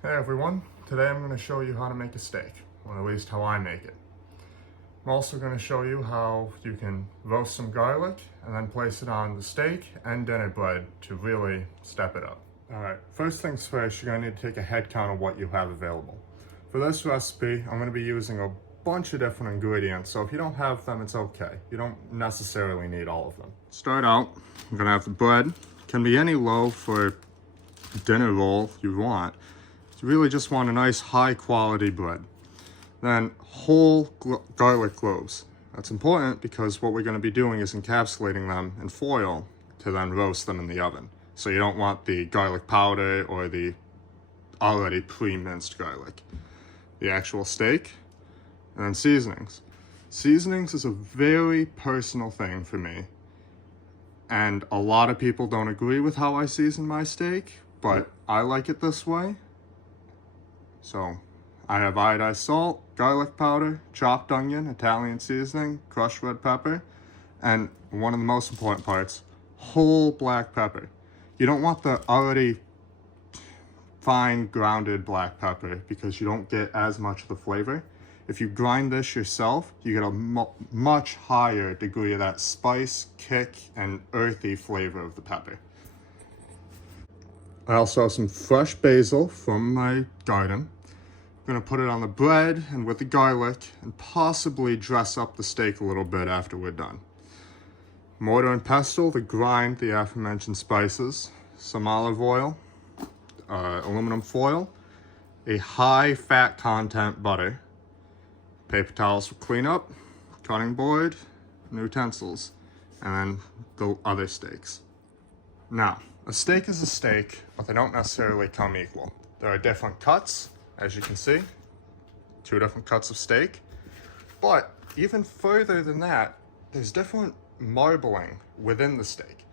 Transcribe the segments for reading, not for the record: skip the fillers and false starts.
Hey everyone, today I'm going to show you how to make a steak, or at least how I make it. I'm also going to show you how you can roast some garlic and then place it on the steak and dinner bread to really step it up. Alright, first things first, you're going to need to take a head count of what you have available. For this recipe, I'm going to be using a bunch of different ingredients, so if you don't have them, it's okay. You don't necessarily need all of them. Start out, I'm going to have the bread. It can be any loaf or dinner roll you want. You really just want a nice high quality bread. Then whole garlic cloves. That's important because what we're going to be doing is encapsulating them in foil to then roast them in the oven. So you don't want the garlic powder or the already pre-minced garlic. The actual steak, and then seasonings. Seasonings is a very personal thing for me. And a lot of people don't agree with how I season my steak, but I like it this way. So I have iodized salt, garlic powder, chopped onion, Italian seasoning, crushed red pepper, and one of the most important parts, whole black pepper. You don't want the already fine grounded black pepper because you don't get as much of the flavor. If you grind this yourself, you get a much higher degree of that spice, kick, and earthy flavor of the pepper. I also have some fresh basil from my garden. I'm gonna put it on the bread and with the garlic and possibly dress up the steak a little bit after we're done. Mortar and pestle to grind the aforementioned spices, some olive oil, aluminum foil, a high fat content butter, paper towels for cleanup, cutting board, and utensils, and then the other steaks. Now, a steak is a steak, but they don't necessarily come equal. There are different cuts, as you can see, 2 different cuts of steak. But even further than that, there's different marbling within the steak.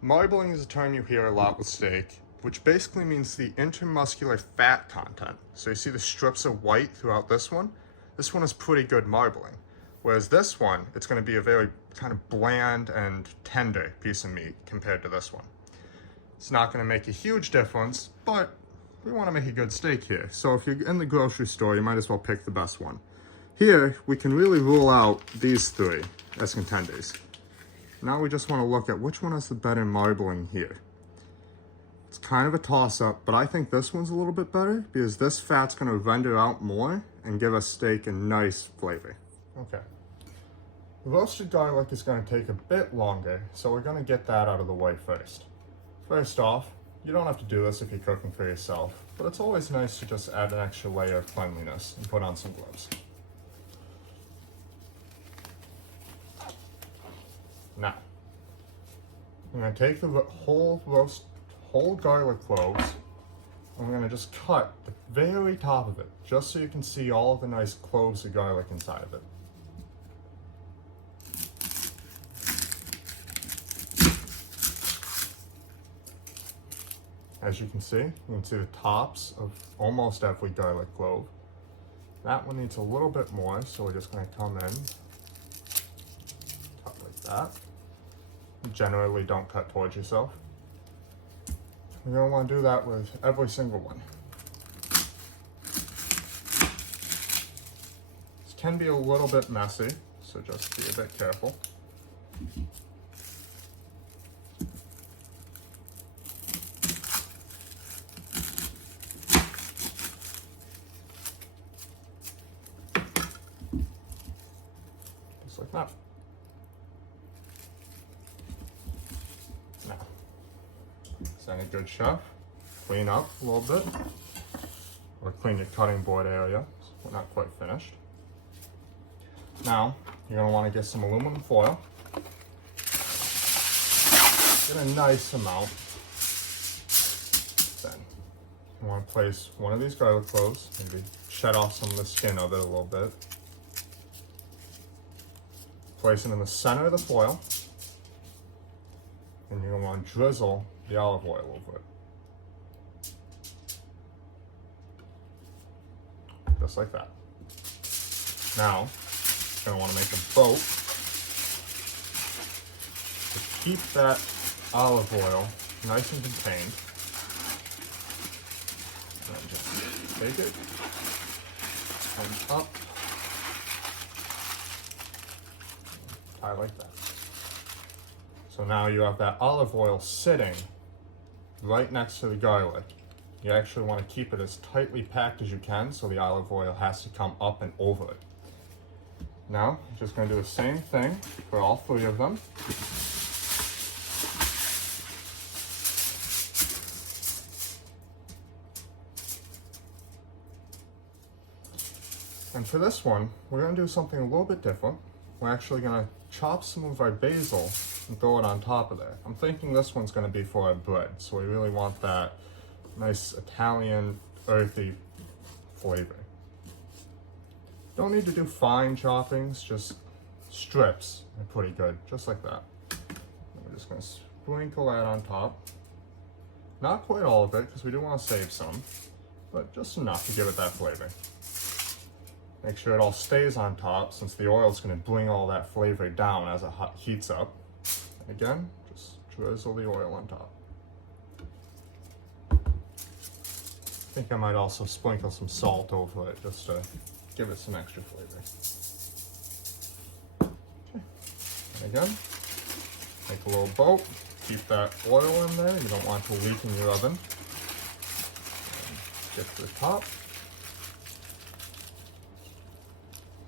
Marbling is a term you hear a lot with steak, which basically means the intermuscular fat content. So you see the strips of white throughout this one? This one is pretty good marbling. Whereas this one, it's going to be a very kind of bland and tender piece of meat compared to this one. It's not going to make a huge difference, but we want to make a good steak here. So if you're in the grocery store, you might as well pick the best one. Here, we can really rule out these 3 as contenders. Now we just want to look at which one has the better marbling here. It's kind of a toss-up, but I think this one's a little bit better because this fat's going to render out more and give a steak a nice flavor. Okay. The roasted garlic is going to take a bit longer, so we're going to get that out of the way first. First off, you don't have to do this if you're cooking for yourself, but it's always nice to just add an extra layer of cleanliness and put on some gloves. Now, I'm going to take the whole garlic cloves, and we're going to just cut the very top of it, just so you can see all of the nice cloves of garlic inside of it. As you can see the tops of almost every garlic clove. That one needs a little bit more, so we're just going to come in, cut like that. Generally, don't cut towards yourself. You're going to want to do that with every single one. This can be a little bit messy, so just be a bit careful. Just like that. Now, as any good chef, clean up a little bit, or clean your cutting board area. We're not quite finished. Now, you're going to want to get some aluminum foil. Get a nice amount. Then, you want to place one of these garlic cloves, maybe shed off some of the skin of it a little bit. Place it in the center of the foil, and you're going to want to drizzle the olive oil over it. Just like that. Now, you're going to want to make a boat to keep that olive oil nice and contained. And just take it and up, tie like that. So now you have that olive oil sitting right next to the garlic. You actually want to keep it as tightly packed as you can so the olive oil has to come up and over it. Now, I'm just going to do the same thing for all three of them. And for this one, we're going to do something a little bit different. We're actually going to chop some of our basil and throw it on top of there. I'm thinking this one's going to be for our bread, so we really want that nice Italian, earthy flavor. Don't need to do fine choppings, just strips are pretty good, just like that. And we're just going to sprinkle that on top. Not quite all of it, because we do want to save some, but just enough to give it that flavor. Make sure it all stays on top, since the oil is going to bring all that flavor down as it heats up. And again, just drizzle the oil on top. I think I might also sprinkle some salt over it just to give it some extra flavor. Okay. And again, make a little boat, keep that oil in there. You don't want to leak in your oven. And get to the top.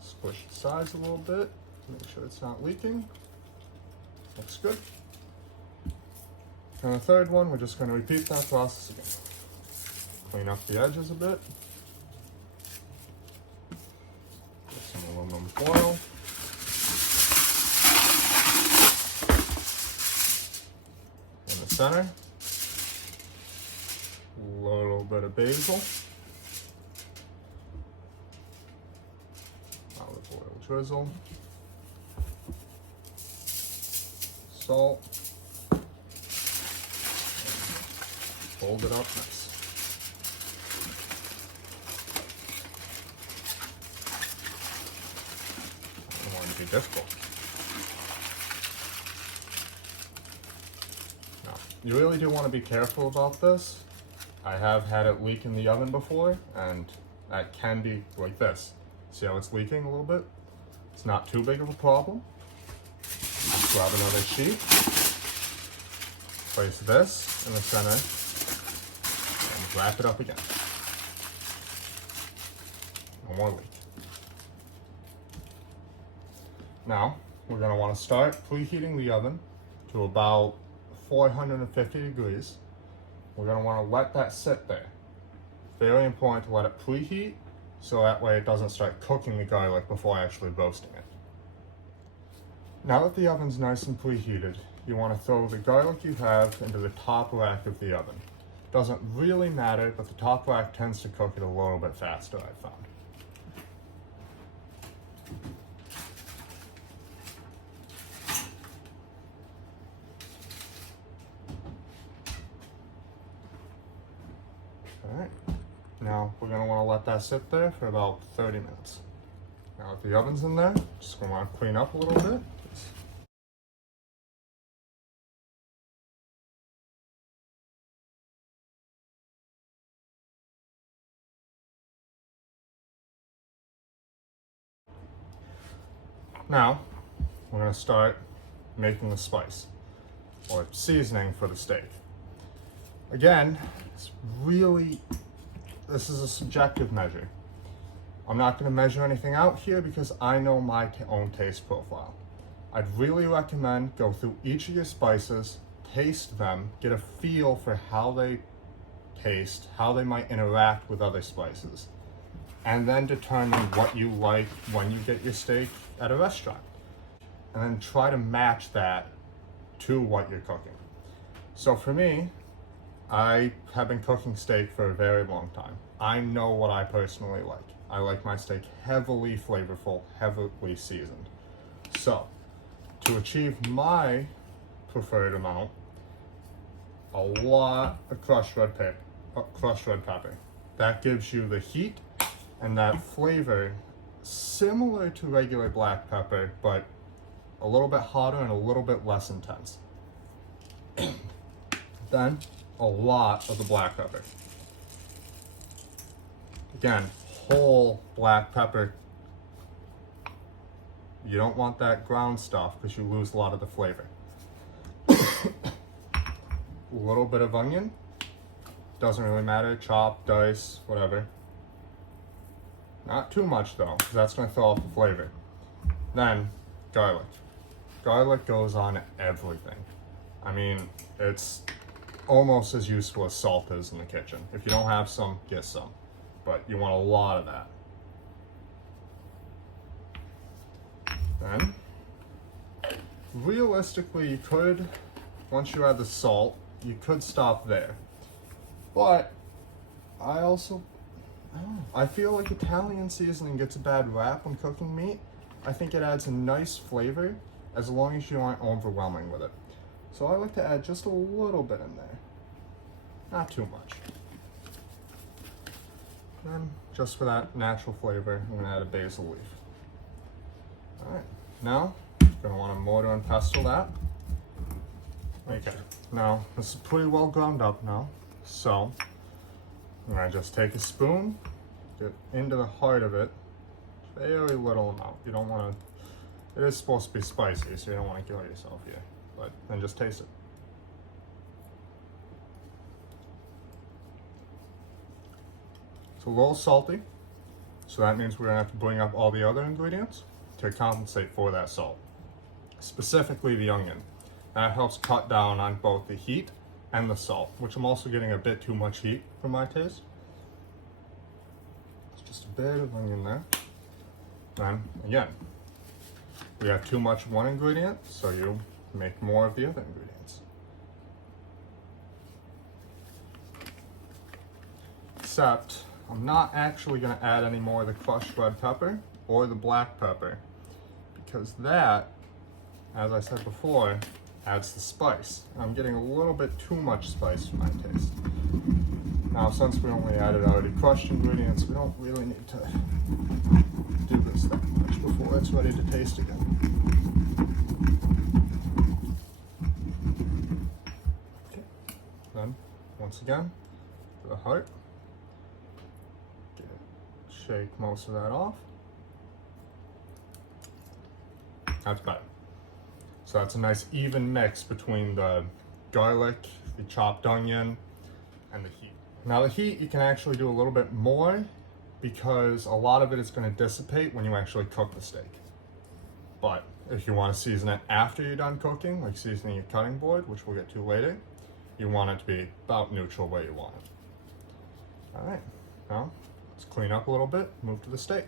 Squish the sides a little bit, make sure it's not leaking. Looks good. And the third one, we're just going to repeat that process again. Clean up the edges a bit. Get some aluminum foil. In the center, a little bit of basil. Olive oil drizzle. Salt. Fold it up nice. I don't want it to be difficult. Now, you really do want to be careful about this. I have had it leak in the oven before, and that can be like this. See how it's leaking a little bit? It's not too big of a problem. Just grab another sheet. Place this in the center and wrap it up again. No more leak. Now, we're going to want to start preheating the oven to about 450 degrees. We're going to want to let that sit there. Very important to let it preheat so that way it doesn't start cooking the garlic before actually roasting it. Now that the oven's nice and preheated, you want to throw the garlic you have into the top rack of the oven. Doesn't really matter, but the top rack tends to cook it a little bit faster, I've found. Alright, now we're going to want to let that sit there for about 30 minutes. Now that the oven's in there, just going to want to clean up a little bit. Now, we're going to start making the spice, or seasoning for the steak. Again, this is a subjective measure. I'm not going to measure anything out here because I know my own taste profile. I'd really recommend go through each of your spices, taste them, get a feel for how they taste, how they might interact with other spices, and then determine what you like when you get your steak at a restaurant. And then try to match that to what you're cooking. So for me, I have been cooking steak for a very long time. I know what I personally like. I like my steak heavily flavorful, heavily seasoned. So, to achieve my preferred amount, a lot of crushed red pepper. That gives you the heat and that flavor similar to regular black pepper, but a little bit hotter and a little bit less intense. Then, a lot of the black pepper. Again, whole black pepper. You don't want that ground stuff because you lose a lot of the flavor. A little bit of onion. Doesn't really matter, chop, dice, whatever. Not too much though, because that's going to throw off the flavor. Then, garlic. Garlic goes on everything. I mean, it's almost as useful as salt is in the kitchen. If you don't have some, get some. But you want a lot of that. Then, realistically, you could, once you add the salt, you could stop there. But, I feel like Italian seasoning gets a bad rap when cooking meat. I think it adds a nice flavor as long as you aren't overwhelming with it. So I like to add just a little bit in there. Not too much. And just for that natural flavor, I'm gonna add a basil leaf. All right, now you're gonna wanna mortar and pestle that. Okay, now this is pretty well ground up now. So I'm gonna just take a spoon, get into the heart of it, very little amount. You don't wanna, it is supposed to be spicy, so you don't wanna kill yourself here, but then just taste it. It's a little salty, so that means we're gonna have to bring up all the other ingredients to compensate for that salt. Specifically the onion. That helps cut down on both the heat and the salt, which I'm also getting a bit too much heat for my taste. It's just a bit of onion there. Then, again, we have too much of one ingredient, so you make more of the other ingredients. Except, I'm not actually going to add any more of the crushed red pepper or the black pepper, because that, as I said before, adds the spice. I'm getting a little bit too much spice for my taste. Now, since we only added already crushed ingredients, we don't really need to do this that much before it's ready to taste again. Okay. Then, once again, for the heart, shake most of that off. That's better. So that's a nice even mix between the garlic, the chopped onion, and the heat. Now the heat, you can actually do a little bit more because a lot of it is going to dissipate when you actually cook the steak. But if you want to season it after you're done cooking, like seasoning your cutting board, which we'll get to later, you want it to be about neutral where you want it. All right, now let's clean up a little bit, move to the steak.